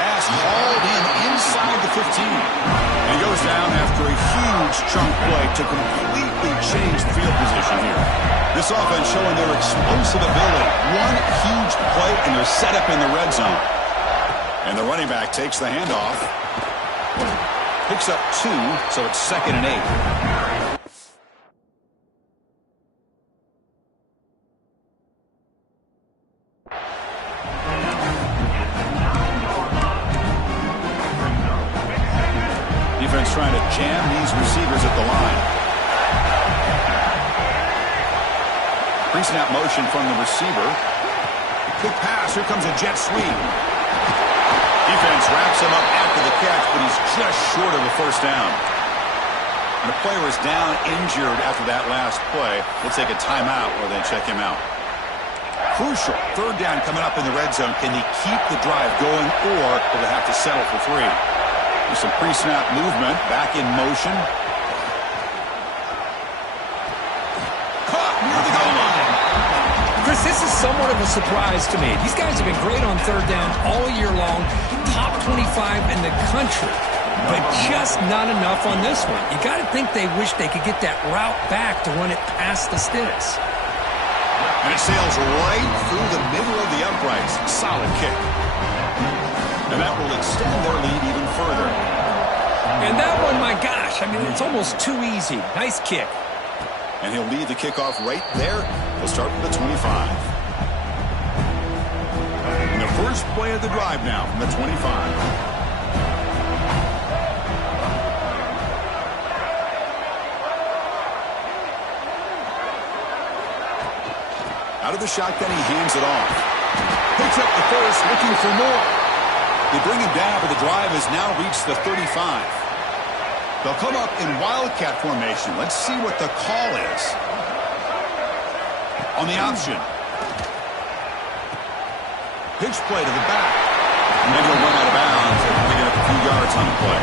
Pass hauled in inside the 15. And he goes down after a huge chunk play to completely change the field position here. This offense showing their explosive ability. One huge play, and they're set up in the red zone. And the running back takes the handoff. Picks up 2, so it's 2nd and 8. Defense trying to jam these receivers at the line. Pre-snap motion from the receiver. Quick pass. Here comes a jet sweep. Defense wraps him up after the catch, but he's just short of a 1st down. And the player is down injured after that last play. We'll take a timeout or then check him out. Crucial. 3rd down coming up in the red zone. Can he keep the drive going, or will they have to settle for 3? There's some pre-snap movement. Back in motion. Caught near the goal line. Chris, this is somewhat of a surprise to me. These guys have been great on 3rd down all year long. Top 25 in the country. But just not enough on this one. You got to think they wish they could get that route back to run it past the sticks. And it sails right through the middle of the uprights. Solid kick. And that will extend their lead even further. And that one, my gosh, I mean, it's almost too easy. Nice kick. And he'll lead the kickoff right there. He'll start from the 25. And the first play of the drive now from the 25. Out of the shotgun, he hands it off. Picks up the first, looking for more. They bring him down, but the drive has now reached the 35. They'll come up in Wildcat formation. Let's see what the call is. On the option. Pitch play to the back. And maybe he'll run out of bounds and pick up a few yards on the play.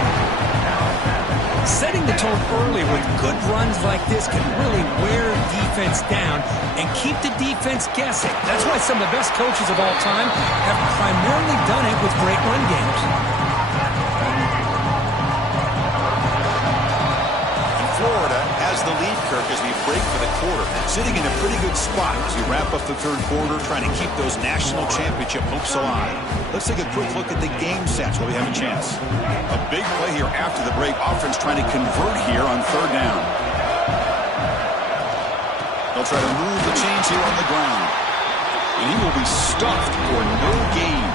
Setting the tone early with good runs like this can really wear defense down and keep the defense guessing. That's why some of the best coaches of all time have primarily done it with great run games. And Florida has the lead, Kirk, as we break for the quarter. Sitting in a pretty good spot as we wrap up the third quarter, trying to keep those national championship hopes alive. Let's take a quick look at the game stats while we have a chance. A big play here after the break. Offense trying to convert here on third down. They'll try to move the chains here on the ground. And he will be stuffed for no gain.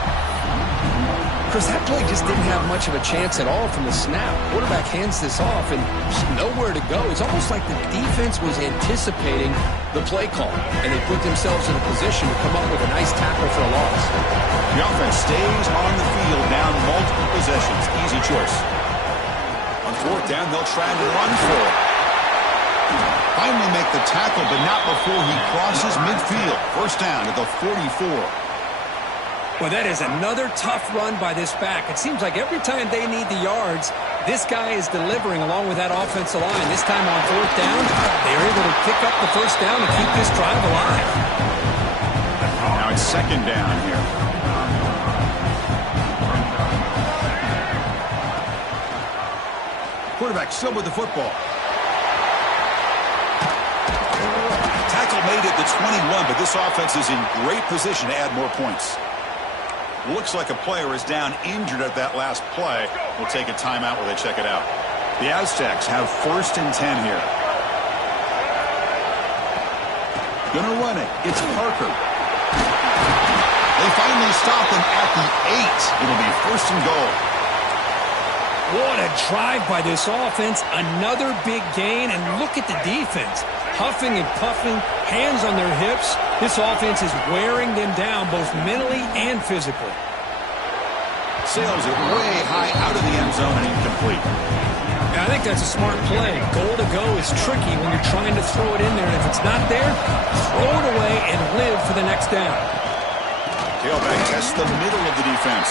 Chris, that play just didn't have much of a chance at all from the snap. Quarterback hands this off and just nowhere to go. It's almost like the defense was anticipating the play call, and they put themselves in a position to come up with a nice tackle for a loss. The offense stays on the field, down multiple possessions. Easy choice. On fourth down, they'll try and run for it. Finally make the tackle, but not before he crosses midfield. First down at the 44. Well, that is another tough run by this back. It seems like every time they need the yards, this guy is delivering along with that offensive line. This time on fourth down, they're able to pick up the first down and keep this drive alive. Now it's second down here. Quarterback still with the football. Tackle made at the 21, but this offense is in great position to add more points. Looks like a player is down injured at that last play. We'll take a timeout while they check it out. The Aztecs have first and 10 here. Gonna run it. It's Parker. They finally stop him at the 8. It'll be first and goal. What a drive by this offense. Another big gain, and look at the defense. Huffing and puffing, hands on their hips. This offense is wearing them down both mentally and physically. Sails it way high out of the end zone and incomplete. Yeah, I think that's a smart play. Goal to go is tricky when you're trying to throw it in there, and if it's not there, throw it away and live for the next down. Tailback tests the middle of the defense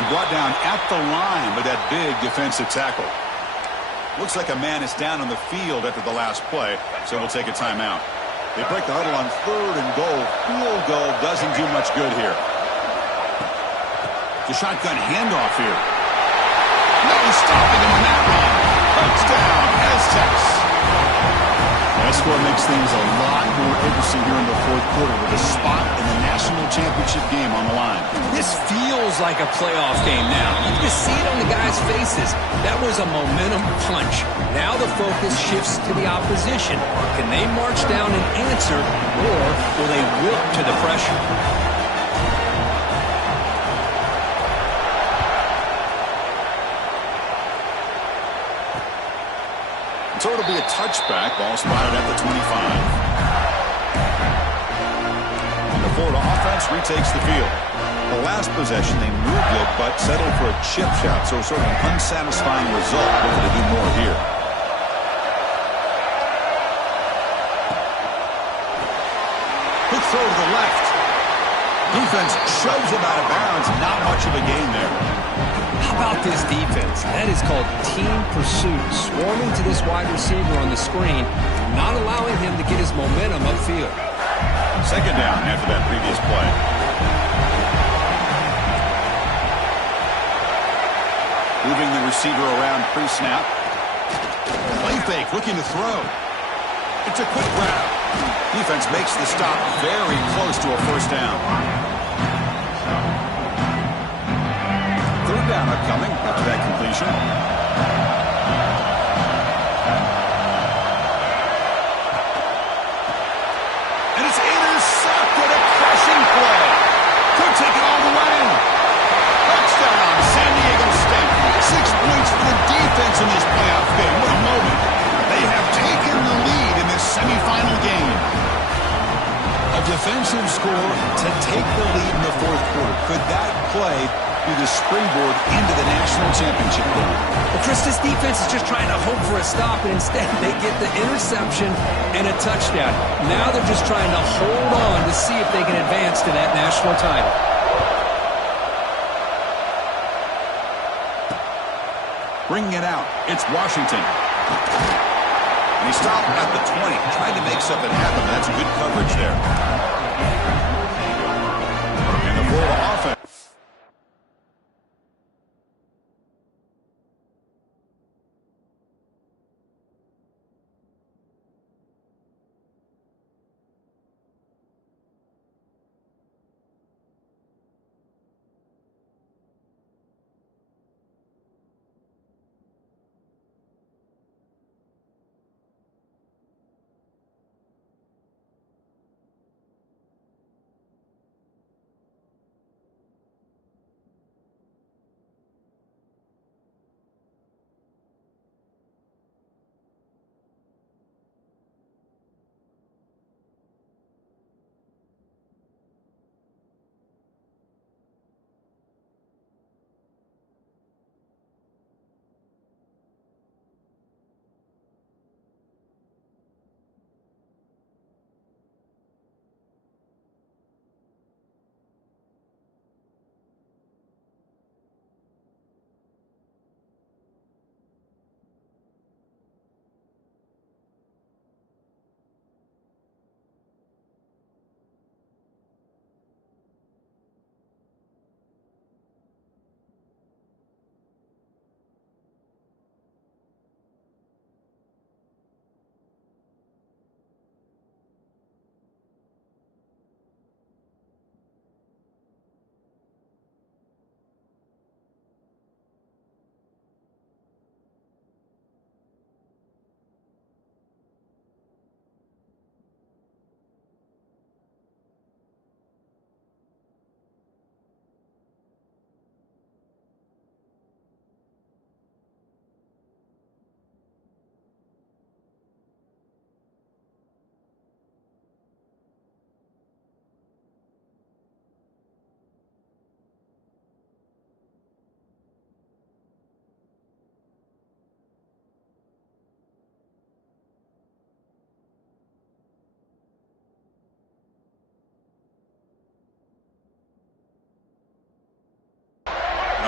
and brought down at the line with that big defensive tackle. Looks like a man is down on the field after the last play, so we'll take a timeout. They break the huddle on third and goal. Field goal doesn't do much good here. The shotgun handoff here. No stopping him on that one. Touchdown, Aztecs. That score makes things a lot more interesting here in the fourth quarter with a spot in the national championship game on the line. This feels like a playoff game now. You can see it on the guys' faces. That was a momentum punch. Now the focus shifts to the opposition. Can they march down and answer, or will they wilt to the pressure? So it'll be a touchback. Ball spotted at the 25. And the Florida offense retakes the field. The last possession, they moved it, but settled for a chip shot. So sort of an unsatisfying result. Looking to do more here. Quick throw to the left. Defense shoves him out of bounds. Not much of a gain there. How about this defense? That is called team pursuit. Swarming to this wide receiver on the screen, not allowing him to get his momentum upfield. Second down after that previous play. Moving the receiver around pre-snap. Play fake, looking to throw. It's a quick grab. Defense makes the stop very close to a first down. Third down upcoming after that completion. And it's intercepted, a crushing play. Could take it all the way. Touchdown, San Diego State. 6 points for the defense in this playoff game. What a moment. They have taken the lead in this semifinal game. A defensive score to take the lead in the fourth quarter. Could that play be the springboard into the national championship game? Well, Chris, this defense is just trying to hope for a stop, and instead they get the interception and a touchdown. Now they're just trying to hold on to see if they can advance to that national title. Bringing it out, it's Washington. And he stopped at the 20, trying to make something happen. That's good coverage there. And the Florida offense.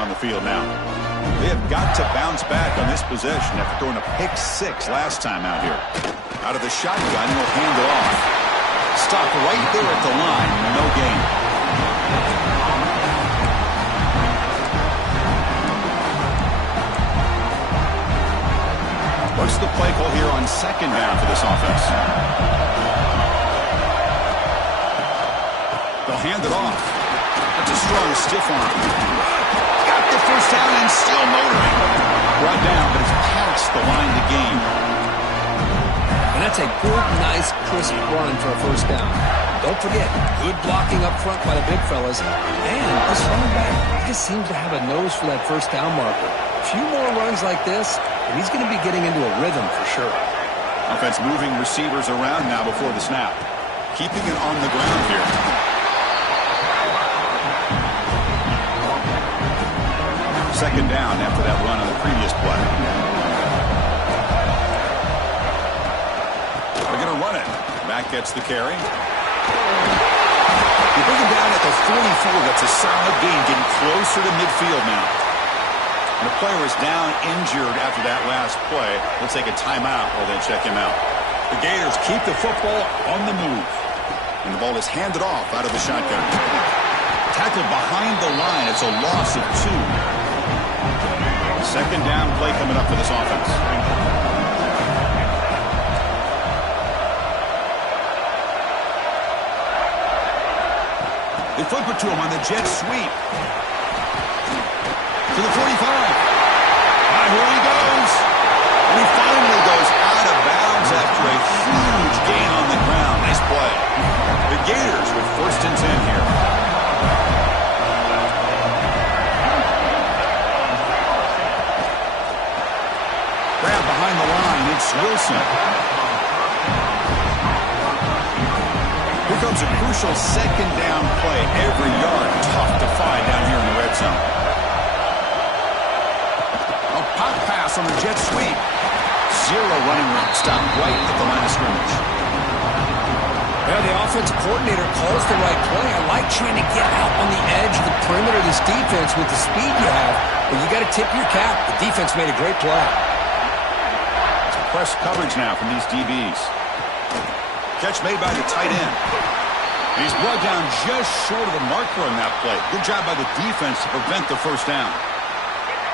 On the field now. They have got to bounce back on this possession after throwing a pick 6 last time out here. Out of the shotgun, he'll hand it off. Stopped right there at the line. No gain. What's the play call here on second down for this offense? They'll hand it off. That's a strong stiff arm. Got the first down and still motoring. Brought down, but it's past the line to gain. And that's a good, nice, crisp run for a first down. Don't forget, good blocking up front by the big fellas. And this running back just seems to have a nose for that first down marker. A few more runs like this, and he's going to be getting into a rhythm for sure. Offense moving receivers around now before the snap. Keeping it on the ground here. Second down after that run on the previous play. They're going to run it. Back gets the carry. You bring him down at the 44. That's a solid gain, getting closer to midfield now. And the player is down injured after that last play. We'll take a timeout while they check him out. The Gators keep the football on the move. And the ball is handed off out of the shotgun. Tackled behind the line. It's a loss of 2. Second down play coming up for this offense. They flip it to him on the jet sweep. To the 45. Here he goes. And he finally goes out of bounds after a huge gain on the ground. Nice play. The Gators with 1st and 10 here. Grab behind the line. It's Wilson. Here comes a crucial second down play. Every yard tough to find down here in the red zone. A pop pass on the jet sweep. 0 running room. Stop right at the line of scrimmage. Yeah, the offensive coordinator calls the right play. I like trying to get out on the edge of the perimeter of this defense with the speed you have. But you got got to tip your cap. The defense made a great play. Press coverage now from these DBs. Catch made by the tight end. He's brought down just short of the marker on that play. Good job by the defense to prevent the first down.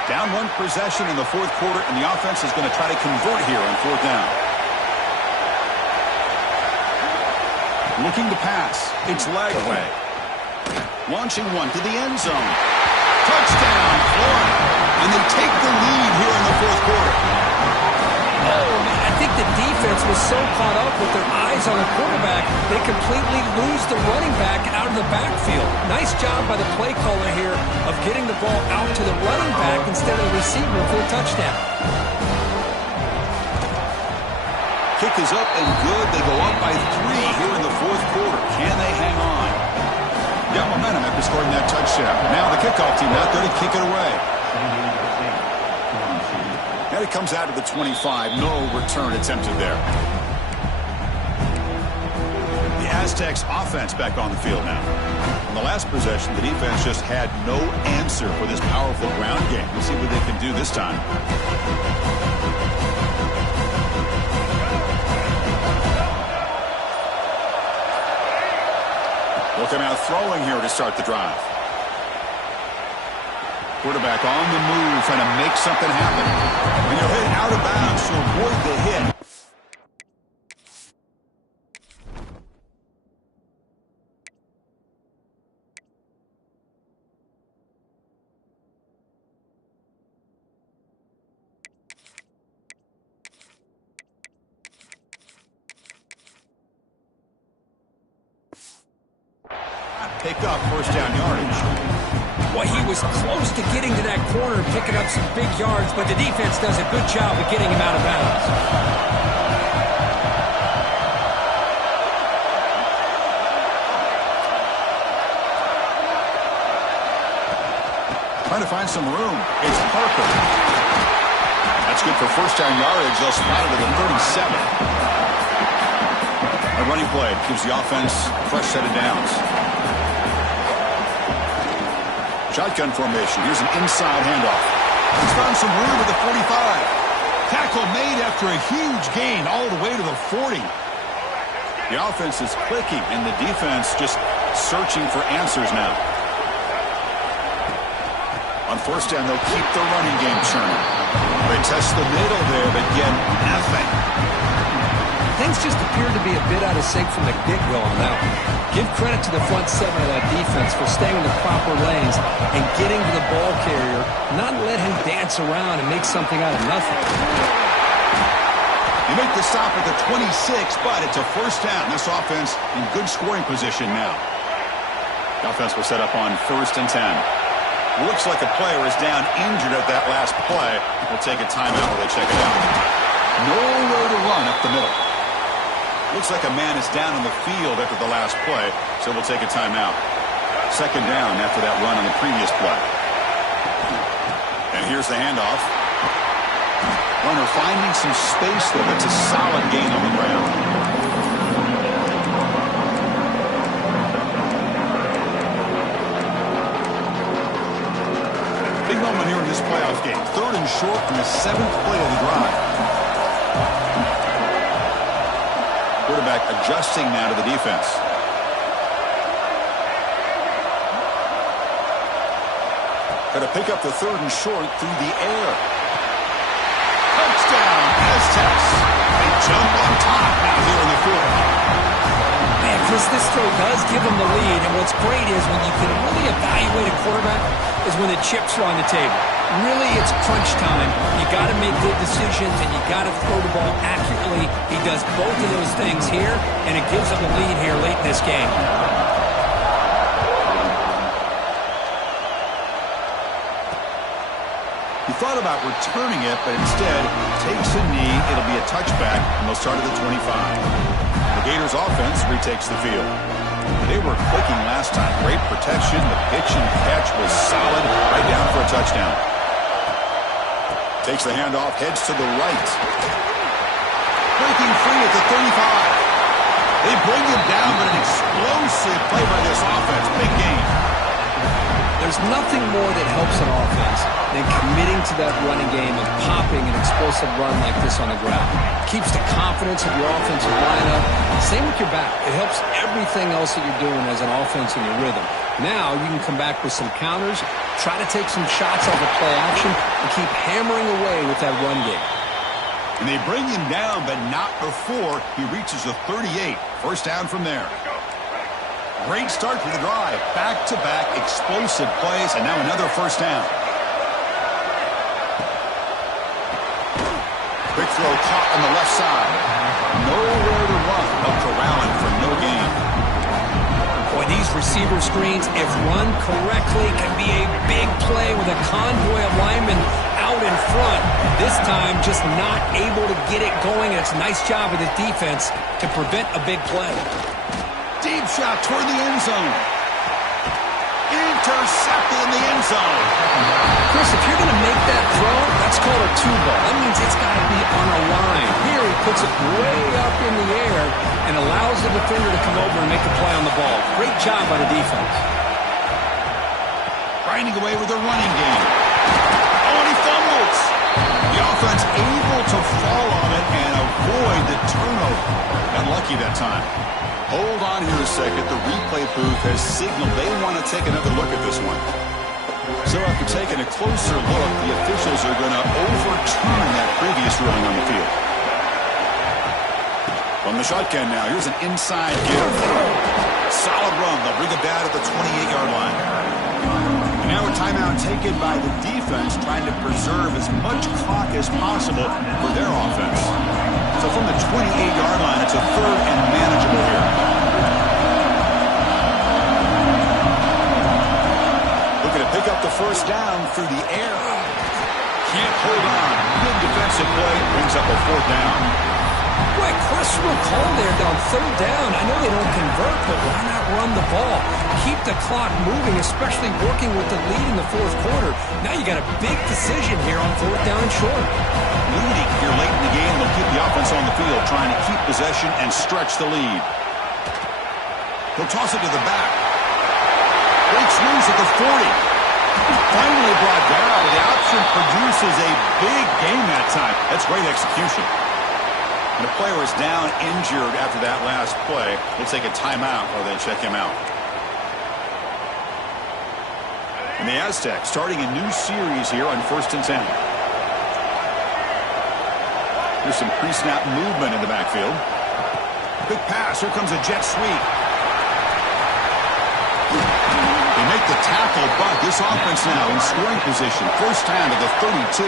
Down one possession in the fourth quarter, and the offense is going to try to convert here on fourth down. Looking to pass. It's Lagway. Launching one to the end zone. Touchdown, Florida. And they take the lead here in the fourth quarter. Oh, man, I think the defense was so caught up with their eyes on the quarterback, they completely lose the running back out of the backfield. Nice job by the play caller here of getting the ball out to the running back instead of the receiver for a touchdown. Kick is up and good. They go up by 3 here in the fourth quarter. Can they hang on? Got momentum after scoring that touchdown. Now the kickoff team out there to kick it away. And it comes out of the 25. No return attempted there. The Aztecs offense back on the field now. On the last possession, the defense just had no answer for this powerful ground game. We'll see what they can do this time. Looking out throwing here to start the drive. Quarterback on the move, trying to make something happen. And he'll hit out of bounds to avoid the hit. Pick up first down yardage. Well, he was close to getting to that corner and picking up some big yards, but the defense does a good job of getting him out of bounds. Trying to find some room. It's Parker. That's good for first down yardage. They'll spot it at the 37. A running play gives the offense a fresh set of downs. Shotgun formation. Here's an inside handoff. He's found some room at the 45. Tackle made after a huge gain all the way to the 40. The offense is clicking, and the defense just searching for answers now. On first down, they'll keep the running game churning. They test the middle there, but get nothing. Things just appeared to be a bit out of sync from the get-go on that one. Give credit to the front seven of that defense for staying in the proper lanes and getting to the ball carrier, not let him dance around and make something out of nothing. You make the stop at the 26, but it's a first down. This offense in good scoring position now. The offense will set up on 1st and 10. Looks like a player is down injured at that last play. We'll take a timeout while they check it out. Nowhere to run up the middle. Looks like a man is down on the field after the last play, so we'll take a timeout. Second down after that run on the previous play. And here's the handoff. Runner finding some space there. That's a solid gain on the ground. Big moment here in this playoff game. 3rd and short from the 7th play of the drive. Quarterback adjusting now to the defense. Got to pick up the 3rd and short through the air. Touchdown, Aztecs. They jump on top now here in the 4th. Man, Chris, this throw does give them the lead, and what's great is when you can really evaluate a quarterback is when the chips are on the table. Really, it's crunch time. You got to make good decisions, and you got to throw the ball accurately. He does both of those things here, and it gives them the lead here late in this game. He thought about returning it, but instead takes a knee. It'll be a touchback, and they'll start at the 25. The Gators offense retakes the field. They were clicking last time. Great protection. The pitch and catch was solid. Right down for a touchdown. Takes the handoff, heads to the right. Breaking free at the 35. They bring him down, but an explosive play by this offense. Big game. There's nothing more that helps an offense than committing benefits of that running game is popping an explosive run like this on the ground. Keeps the confidence of your offensive lineup. Same with your back. It helps everything else that you're doing as an offense in your rhythm. Now you can come back with some counters, try to take some shots off of play action, and keep hammering away with that run game. And they bring him down, but not before he reaches the 38. First down from there. Great start to the drive. Back-to-back explosive plays, and now another first down. Quick throw caught on the left side. Nowhere to run, but corralling for no gain. Boy, these receiver screens, if run correctly, can be a big play with a convoy of linemen out in front. This time, just not able to get it going. It's a nice job of the defense to prevent a big play. Deep shot toward the end zone. Intercepted in the end zone. Chris, if you're going to make that throw, that's called a two ball. That means it's got to be on a line. Here he puts it way up in the air and allows the defender to come over and make the play on the ball. Great job by the defense. Grinding away with a running game. Oh, and he fumbles. The offense able to fall on it and avoid the turnover. Unlucky that time. Hold on here a second. The replay booth has signaled they want to take another look at this one. So after taking a closer look, the officials are going to overturn that previous ruling on the field. From the shotgun now, here's an inside give. Solid run. They'll bring it down at the 28-yard line. And now a timeout taken by the defense, trying to preserve as much clock as possible for their offense. So from the 28-yard line, it's a third and manageable here. Looking to pick up the first down through the air. Can't hold on. Good defensive play. Brings up a fourth down. Boy, questionable call there down third down. I know they don't convert, but why not run the ball? Keep the clock moving, especially working with the lead in the fourth quarter. Now you got a big decision here on fourth down and short. Leading here late in the game, they'll keep the offense on the field, trying to keep possession and stretch the lead. He'll toss it to the back. Breaks loose at the 40. Finally brought down. The option produces a big game that time. That's great execution. And the player is down injured after that last play. We'll take a timeout while they check him out. And the Aztecs starting a new series here on 1st and 10. There's some pre-snap movement in the backfield. Big pass. Here comes a jet sweep. They make the tackle, but this offense now in scoring position. First down to the 32.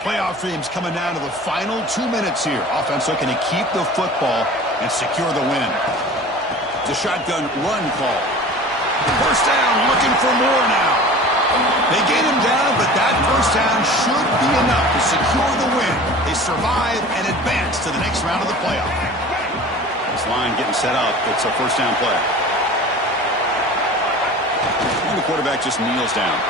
Playoff dreams coming down to the final 2 minutes here. Offense looking to keep the football and secure the win. It's a shotgun run call. First down, looking for more now. They get him down, but that first down should be enough to secure the win. They survive and advance to the next round of the playoff. This line getting set up. It's a first down play. And the quarterback just kneels down.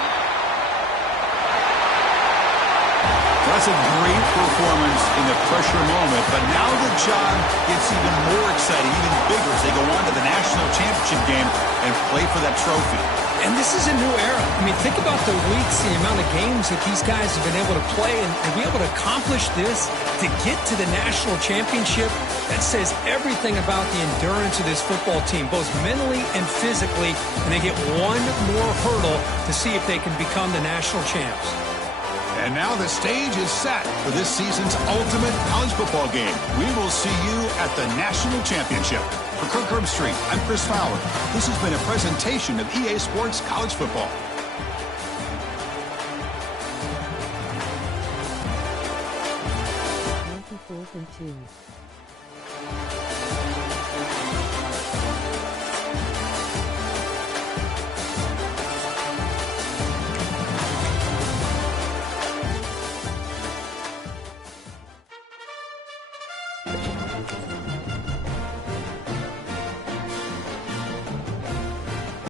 That's a great performance in the pressure moment, but now the job gets even more exciting, even bigger as they go on to the national championship game and play for that trophy. And this is a new era. I mean, think about the weeks, the amount of games that these guys have been able to play, and to be able to accomplish this, to get to the national championship, that says everything about the endurance of this football team, both mentally and physically, and they get one more hurdle to see if they can become the national champs. And now the stage is set for this season's ultimate college football game. We will see you at the national championship. For Kirk Herbstreit, I'm Chris Fowler. This has been a presentation of EA Sports College Football. Fourth and 2.